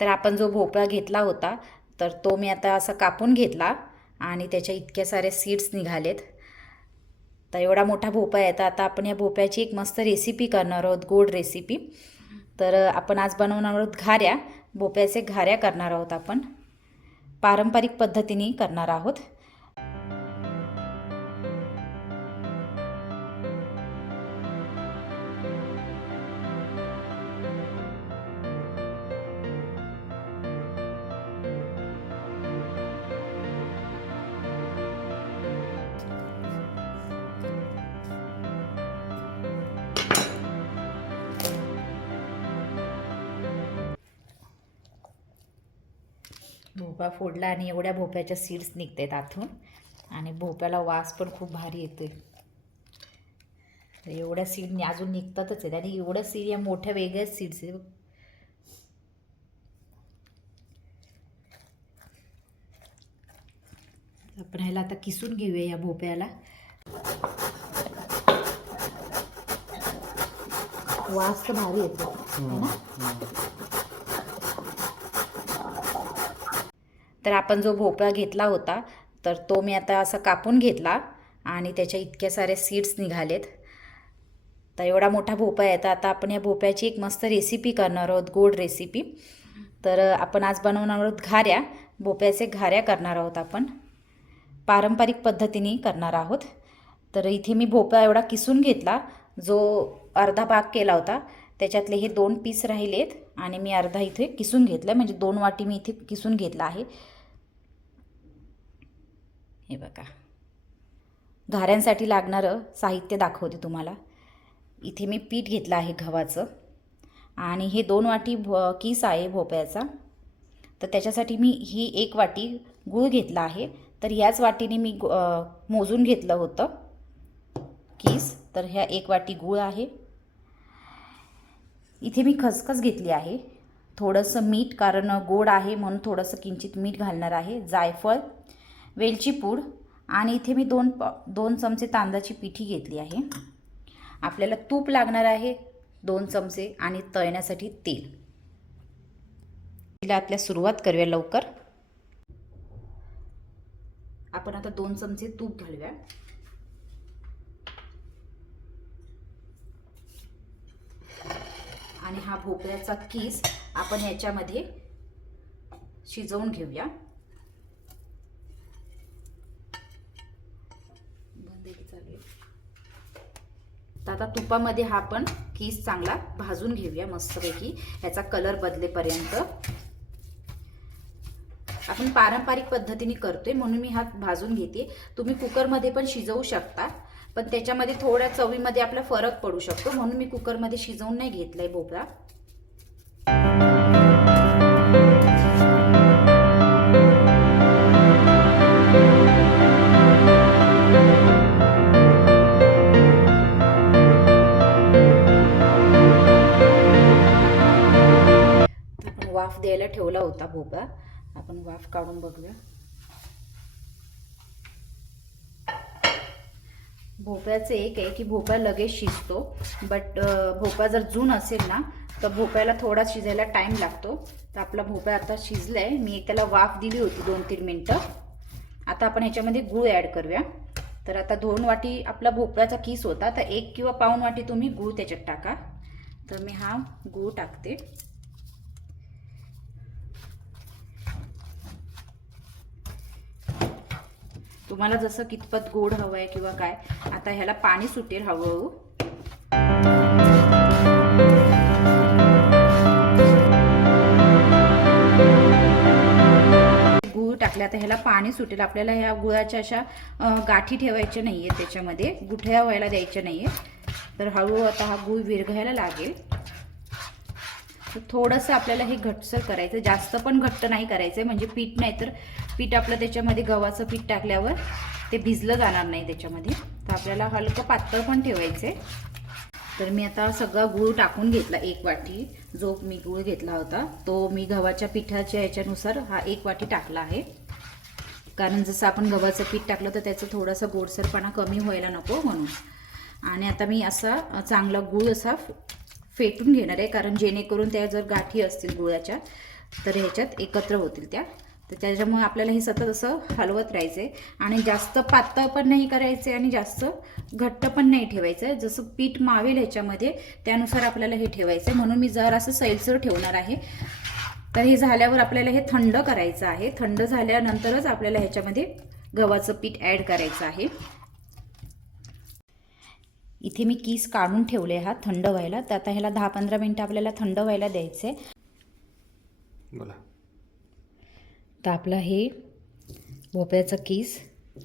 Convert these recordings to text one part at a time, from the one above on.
तर आपण जो भोपळा घेतला होता तर तो मी आता असा कापून घेतला आणि त्याच्या इतक्या सारे सीड्स निघालेत. तर एवढा मोठा भोपळा आहे. तर आता आपण या भोपळ्याची एक मस्त रेसिपी करणार आहोत गोड रेसिपी तर आपण आज बनवणार आहोत घाऱ्या. भोपळ्याचे घाऱ्या करणार आहोत आपण. पारंपरिक पद्धतीने करणार आहोत. भोपळा फोडला आणि एवढ्या भोपळ्याच्या सीड्स आहेत आतून. आणि भोपळ्याला वास पण खूप भारी येतोय. तर एवढ्या सीड अजून निघतातच आहेत. आणि एवढ्या सीड या मोठ्या वेगळ्याच सीड्स आहेत आपण ह्याला आता किसून घेऊया या भोपळ्याला. वास तर भारी येतो ना? तर आपण जो भोपळा घेतला होता तर तो मी आता असा कापून घेतला आणि त्याच्या इतक्या सारे सीड्स निघालेत. तर एवढा मोठा भोपळा आहे. तर आता आपण या भोपळ्याची एक मस्त रेसिपी करणार आहोत गोड रेसिपी तर आपण आज बनवणार आहोत घाऱ्या. भोपळ्याचे घाऱ्या करणार आहोत आपण. पारंपरिक पद्धतीने करणार आहोत. तर इथे मी भोपळा एवढा किसून घेतला जो अर्धा भाग केला होता. त्याच्यातले हे दोन पीस राहिलेत आणि मी अर्धा इथे किसून घेतला म्हणजे दोन वाटी मी इथे किसून घेतला आहे. हे बघा. घाऱ्यांसाठी लागणारं साहित्य दाखवते तुम्हाला. इथे मी पीठ घेतलं आहे गव्हाचं. आणि हे दोन वाटी भो किस आहे भोपळ्याचा. तर त्याच्यासाठी मी ही एक वाटी गूळ घेतला आहे. तर ह्याच वाटीने मी मोजून घेतलं होतं. किस तर ह्या एक वाटी गूळ आहे. इथे मी खसखस घेतली आहे. थोडंसं मीठ कारण गोड आहे म्हणून थोडंसं किंचित मीठ घालणार आहे. जायफळ वेलची पूड आणि इथे मी दोन प दोन चमचे तांदळाची पिठी घेतली आहे. आपल्याला तूप लागणार आहे दोन चमचे आणि तळण्यासाठी तेल. तिला आपल्या सुरुवात करूया लवकर. आपण आता दोन चमचे तूप घालूया. आणि हा भोपळ्याचा किस आपण याच्यामध्ये शिजवून घेऊया. तर आता तुपामध्ये हा पण किस चांगला भाजून घेऊया मस्तपैकी. ह्याचा कलर बदलेपर्यंत. आपण पारंपरिक पद्धतीने करतोय म्हणून मी हा भाजून घेते. तुम्ही कुकरमध्ये पण शिजवू शकता पण त्याच्यामध्ये थोड्या चवीमध्ये आपला फरक पडू शकतो म्हणून मी कुकरमध्ये शिजवून नाही घेतलाय भोपळा भोपळा आपण वाफ काढून बघूया. भोपळ्याचं एक आहे की भोपळा लगेच शिजतो. बट भोपळा जर जून असेल ना तर भोपळ्याला थोडा शिजायला टाईम लागतो. तर आपला भोपळा आता शिजलाय. मी त्याला वाफ दिली होती दोन तीन मिनटं. आता आपण ह्याच्यामध्ये गूळ ॲड करूया. तर आता दोन वाटी आपला भोपळ्याचा किस होता तर एक किंवा पाऊन वाटी तुम्ही गूळ त्याच्यात टाका. तर मी हा गूळ टाकते. तुम्हाला जसं कितपत गोड हवं आहे किंवा काय आता ह्याला पाणी सुटेल हळूहळू. गूळ टाकले आता ह्याला पाणी सुटेल. आपल्याला ह्या गुळाच्या अशा गाठी ठेवायच्या नाही आहेत त्याच्यामध्ये गुठळ्या व्हायला द्यायच्या नाही आहेत तर हळूहळू आता हा गूळ विरघायला लागेल. तर थोडंसं आपल्याला हे घटसर करायचं जास्त पण घट्ट नाही करायचं म्हणजे पीठ नाही तर पीठ आपलं त्याच्यामध्ये गव्हाचं पीठ टाकल्यावर ते भिजलं जाणार नाही त्याच्यामध्ये. तर आपल्याला हलकं पातळ पण ठेवायचं आहे तर मी आता सगळा गूळ टाकून घेतला एक वाटी. जो मी गूळ घेतला होता तो मी गव्हाच्या पिठाच्या याच्यानुसार हा एक वाटी टाकला आहे. कारण जसं आपण गव्हाचं पीठ टाकलं तर त्याचं थोडासा गोडसरपणा कमी व्हायला नको म्हणून. आणि आता मी असा चांगला गूळ असा फेटून घेणार आहे कारण जेणेकरून त्या जर गाठी असतील गुळाच्या तर ह्याच्यात एकत्र होतील त्या. तर त्याच्यामुळे आपल्याला हे सतत असं हलवत राहायचं आहे आणि जास्त पातळ पण नाही करायचं आणि जास्त घट्ट पण नाही ठेवायचं आहे जसं पीठ मावेल ह्याच्यामध्ये त्यानुसार आपल्याला हे ठेवायचं आहे म्हणून मी जर असं सैलसर ठेवणार आहे तर हे झाल्यावर आपल्याला हे थंड करायचं आहे. थंड झाल्यानंतरच आपल्याला ह्याच्यामध्ये गव्हाचं पीठ ॲड करायचं आहे. इथे मी कीस काढून ठेवले हा थंड व्हायला. तर आता ह्याला दहा पंधरा मिनटं आपल्याला थंड व्हायला द्यायचं आहे बोला. तर आपलं हे भोपळ्याचं कीस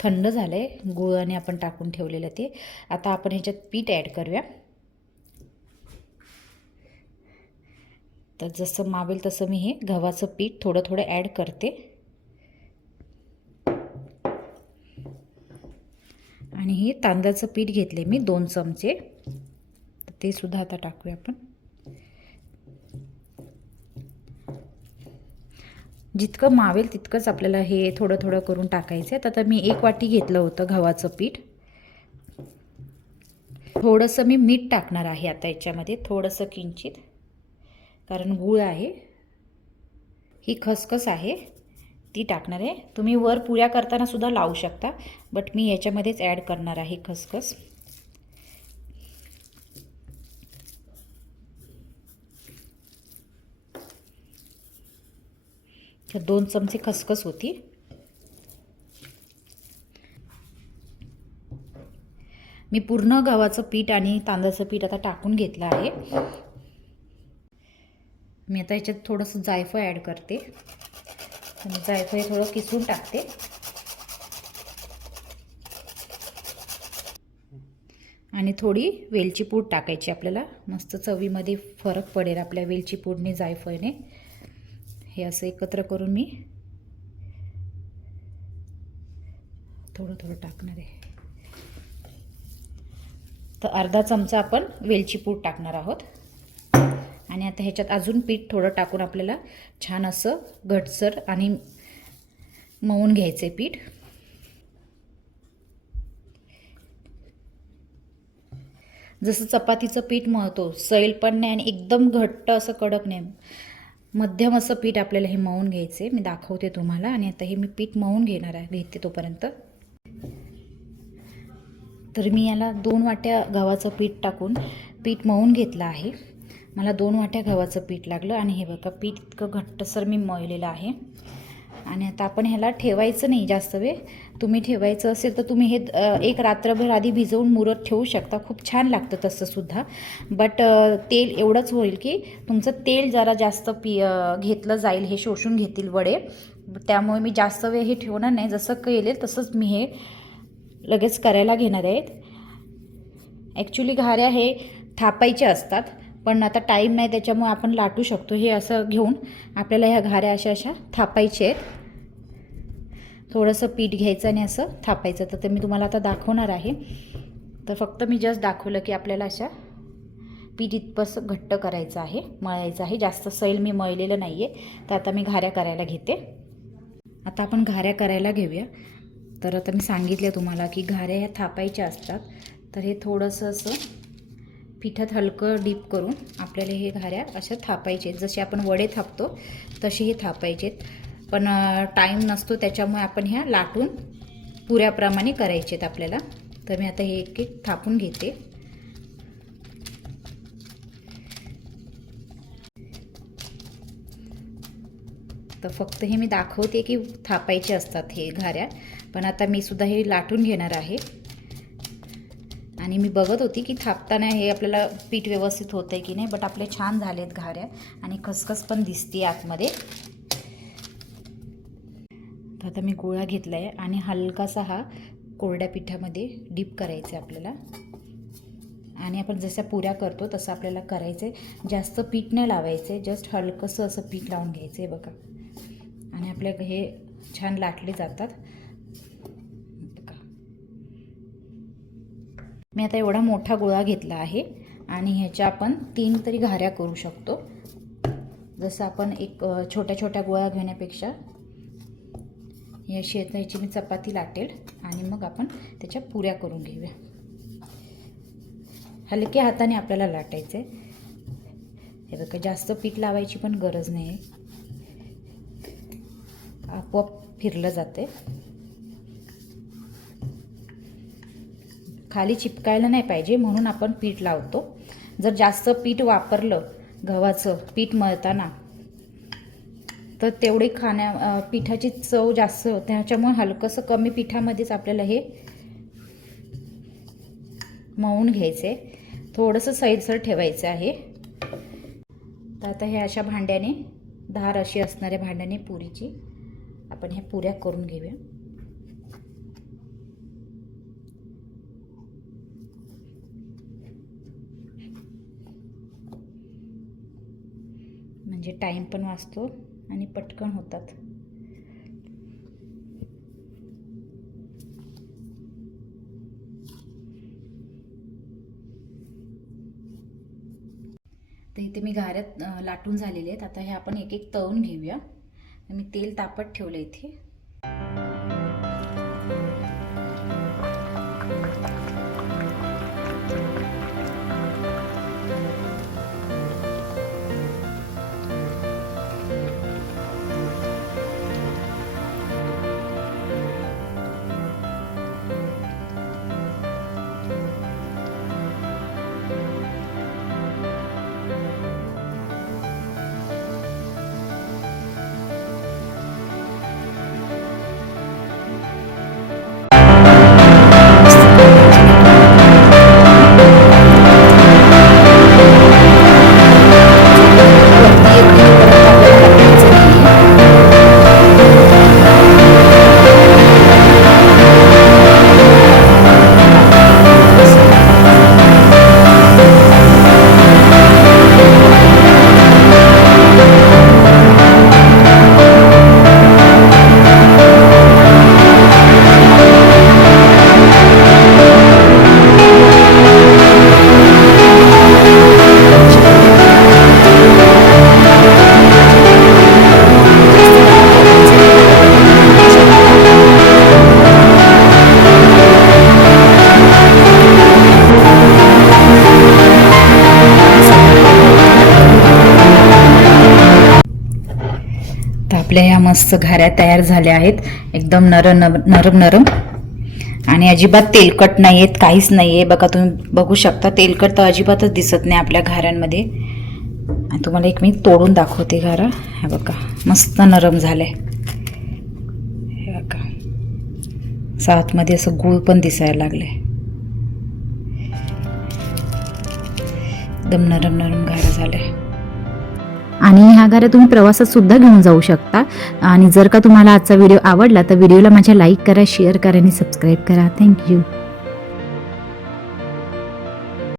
थंड झालं आहे गुळाने आपण टाकून ठेवलेलं ते. आता आपण ह्याच्यात पीठ ॲड करूया. तर जसं मावेल तसं मी हे गव्हाचं पीठ थोडं थोडं ॲड करते. आणि हे तांदळाचं पीठ घेतले मी दोन चमचे. तर ते सुद्धा आता टाकूया आपण. जितकं मावेल तितकंच आपल्याला हे थोडं थोडं करून टाकायचं आहे तर मी एक वाटी घेतलं होतं गव्हाचं पीठ. थोडंसं मी मीठ टाकणार आहे आता याच्यामध्ये थोडंसं किंचित. कारण गूळ आहे. ही खसखस आहे. ती टाकणार आहे. तुम्ही वर पुऱ्या करताना सुद्धा लावू शकता बट मी याच्यामध्येच ॲड करणार आहे खसखस. तर दोन चमचे खसखस होती. मी पूर्ण गव्हाचं पीठ आणि तांदळाचं पीठ आता टाकून घेतलं आहे. मी आता याच्यात थोडंसं जायफळ ॲड करते. आणि जायफळ हे थोडं किसून टाकते. आणि थोडी वेलची पूड टाकायची आपल्याला. मस्त चवीमध्ये फरक पडेल आपल्या वेलची पूडने जायफळने. हे असं एकत्र करून मी थोडं थोडं टाकणार आहे. तर अर्धा चमचा आपण वेलची पूड टाकणार आहोत. आणि आता ह्याच्यात अजून पीठ थोडं टाकून आपल्याला छान असं घटसर आणि मळून घ्यायचं आहे पीठ. जसं चपातीचं पीठ मळतो सैल पण नाही आणि एकदम घट्ट असं कडक नाही. मध्यम असं पीठ आपल्याला हे मळून घ्यायचं आहे मी दाखवते तुम्हाला आणि आता हे मी पीठ मळून घेणार आहे घेते तोपर्यंत. तर मी याला दोन वाट्या गव्हाचं पीठ टाकून पीठ मळून घेतलं आहे. मला दोन वाट्या गव्हाचं पीठ लागलं आणि हे बघा पीठ इतकं घट्टसर मी मळलेलं आहे. आणि आता आपण ह्याला ठेवायचं नाही जास्त वेळ. तुम्ही ठेवायचं असेल तर तुम्ही हे एक रात्रभर आधी भिजवून मुरत ठेवू शकता. खूप छान लागतं तसंसुद्धा बट तेल एवढंच होईल की तुमचं तेल जरा जास्त पी घेतलं जाईल हे शोषून घेतील वडे. त्यामुळे मी जास्त वेळ हे ठेवणार नाही. जसं केले तसंच मी हे लगेच करायला घेणार आहेत. ॲक्च्युली घाऱ्या हे थापायच्या असतात. पण आता टाईम नाही त्याच्यामुळे आपण लाटू शकतो. हे असं घेऊन आपल्याला ह्या घाऱ्या अशा अशा थापायच्या आहेत. थोडंसं पीठ घ्यायचं आणि असं थापायचं. तर ते मी तुम्हाला आता दाखवणार आहे. तर फक्त मी जस्ट दाखवलं की आपल्याला अशा पीठ इतपंसं घट्ट करायचं आहे मळायचं आहे. जास्त सैल मी मळलेलं नाही आहे तर आता मी घाऱ्या करायला घेते. आता आपण घाऱ्या करायला घेऊया. तर आता मी सांगितलं तुम्हाला की घाऱ्या ह्या थापायच्या असतात. तर हे थोडंसं असं पिठात हलकं डीप करून आपल्याला हे घाऱ्या अशा थापायचे आहेत. जसे आपण वडे थापतो तसे हे थापायचे पण टाईम नसतो त्याच्यामुळे आपण ह्या लाटून पुऱ्याप्रमाणे करायचे आहेत आपल्याला. तर मी आता हे एक एक थापून घेते. तर फक्त हे मी दाखवते की थापायचे असतात हे घाऱ्या. पण आता मी सुद्धा हे लाटून घेणार आहे. आणि मी बघत होती की थापताना हे आपल्याला पीठ व्यवस्थित होतं आहे की नाही बट आपले छान झालेत घाऱ्या आणि खसखस पण दिसते आतमध्ये. तर आता मी गोळा घेतला आहे आणि हलकासा हा कोरड्या पिठामध्ये डीप करायचा आहे आपल्याला. आणि आपण जशा पुऱ्या करतो तसं आपल्याला करायचं आहे जास्त पीठ नाही लावायचं आहे जस्ट हलकंसं असं पीठ लावून घ्यायचं आहे बघा. आणि आपल्या हे छान लाटले जातात. मी आता एवढा मोठा गोळा घेतला आहे आणि ह्याच्या आपण तीन तरी घाऱ्या करू शकतो. जसं आपण एक छोट्या छोट्या गोळा घेण्यापेक्षा या शेताची मी चपाती लाटेल आणि मग आपण त्याच्या पुऱ्या करून घेऊया. हलक्या हाताने आपल्याला लाटायचं. आहे हे बघा जास्त पीठ लावायची पण गरज नाही आहे आपोआप फिरलं जाते. खाली चिपकायला नाही पाहिजे म्हणून आपण पीठ लावतो. जर जास्त पीठ वापरलं गव्हाचं पीठ मळताना तर तेवढी खाण्या पिठाची चव जास्त त्याच्यामुळे हलकंसं कमी पिठामध्येच आपल्याला हे मळून घ्यायचं आहे थोडंसं सैलसर ठेवायचं आहे. तर आता हे अशा भांड्याने धार अशी असणाऱ्या भांड्याने पुरीची आपण ह्या पुऱ्या करून घेऊया. म्हणजे टाईम पण वाचतो आणि पटकन होतात. तर इथे मी घाऱ्यात लाटून झालेले आहेत. आता हे आपण एक एक तळून घेऊया. मी तेल तापत ठेवलं इथे. आपल्या ह्या मस्त घाऱ्या तयार झाल्या आहेत. एकदम नरम नरम नरम नरम. आणि अजिबात तेलकट नाही आहेत काहीच नाही आहे बघा तुम्ही बघू शकता तेलकट तर अजिबातच दिसत नाही आपल्या घाऱ्यांमध्ये. तुम्हाला एक मी तोडून दाखवते घारा. हे बघा मस्त नरम झालं आहे हे बघा. सातमध्ये असं गूळ पण दिसायला लागलं आहे एकदम नरम नरम घारा झालं आहे आणि ह्या गाड्या तुम्ही प्रवासात सुद्धा घेऊन जाऊ शकता. आणि जर का तुम्हाला आजचा व्हिडिओ आवडला तर व्हिडिओला माझ्या लाईक करा शेअर करा आणि सबस्क्राईब करा. थँक्यू